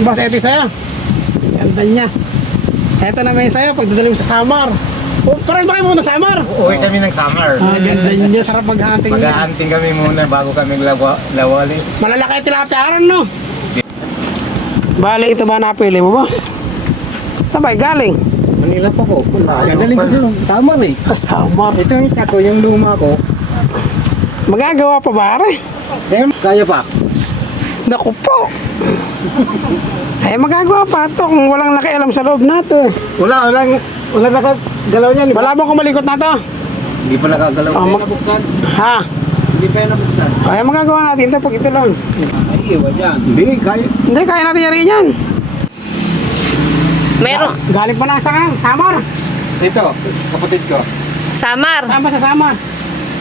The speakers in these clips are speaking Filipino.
Boss, eto yung sayo. Ganda niya. Eto naman yung sayo, pagdadali mo sa Samar. Parang ba kayo muna Samar? Uwi kami ng summer. Ganda niya, sarap maghahunting niya. Mag-hunting kami muna bago kami lawali. Malalaki yung tilapiyaaran, no? Bale, ito ba napili mo, boss? Sabay, galing. Manila pa ko. Gagaling ko dyan. Samar eh. Samar. Ito yung isa ko, yung luma ko. Magagawa pa ba, are? Kaya pa. Naku po. Ay, magagawa pa ito kung walang nakialam sa loob nato. Wala nakagalaw niyan. Wala bang kumalikot na to? Hindi pa nakagalaw. Oh, nabuksan. Ha? Hindi pa nabuksan. Ay, magagawa natin ito pag ito lang. Ay, iwan dyan. Hindi, kaya. Hindi, kaya natin yari yan. Meron. Galing pa na sa Samar. Ito, kapatid ko. Samar. Saan ba sa Samar?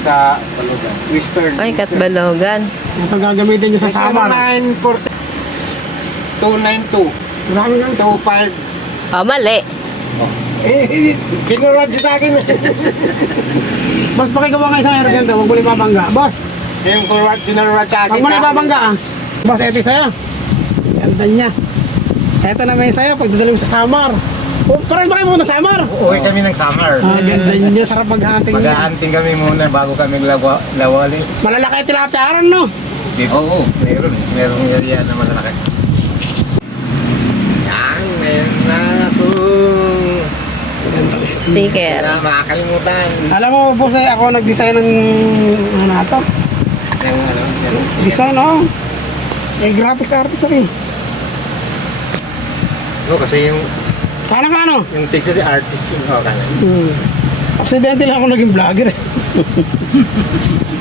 Sa Balugan. Western. Ay, Katbalogan. Ito gagamitin nyo sa Samar. 09% 292. Marami lang. 25. Oh, mali. Pinurad siya sa akin. Boss, pakigawa nga isang aerogan to. Huwag mo na ibabangga. Boss, Yung pinurad sa akin. huwag mo na ibabangga ah. Boss, eto yung sayo. Ganda niya. Eto naman yung sayo, pagdadali mo sa Samar. Parang ba kayo muna Samar? Uwi kami ng summer. Ganda niya, sarap maghahunting niya. Mag-hunting kami muna bago kami lawali. Malalaki yung tilapiyaaran, no? Dito. Oo, meron eh. Merong area na malalaki. Yan, meron na ako. Sticker. Wala makakalimutan. Alam mo, boss, ako nag-design ng ano na to. Yung ano, yan. Design, oh. Eh, graphics artist rin. No, kasi yung Kano ka ano? Texas artist yung kanan. Aksidente lang ako naging vlogger.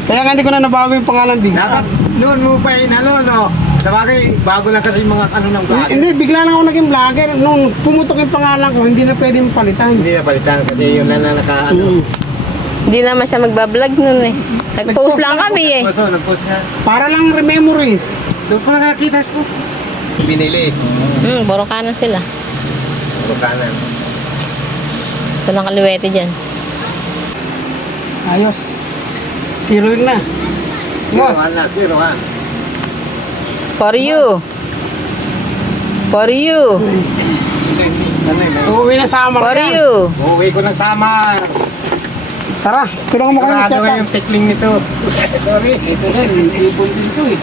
Kaya nga hindi ko na nabago yung pangalan din. Dapat noon mo pa inano, no? Sa bagay, bago lang kasi yung mga ano ng vlog. Hindi, bigla lang ako naging vlogger. Nung pumutok yung pangalan ko, hindi na pwedeng palitan. Hindi na palitan kasi yun na naka ano. Hindi naman siya magbablog nun eh. Nag-post lang kami eh. Nag-post nga. Para lang memories. Doon pa nakakita po. Binili. Boro kanan sila. Puro kanan. Ito lang kaliwete dyan. Ayos. Zeroing na. Sirohan na, sirohan. For you. For you. Ano yun? Uuwi na Samar For yan. you. Uuwi ko ng Samar. Tara, tulungan mo kayo Sigurado mag-set nga up. yung tekling nito. Sorry. Ito rin, ipon din ito eh.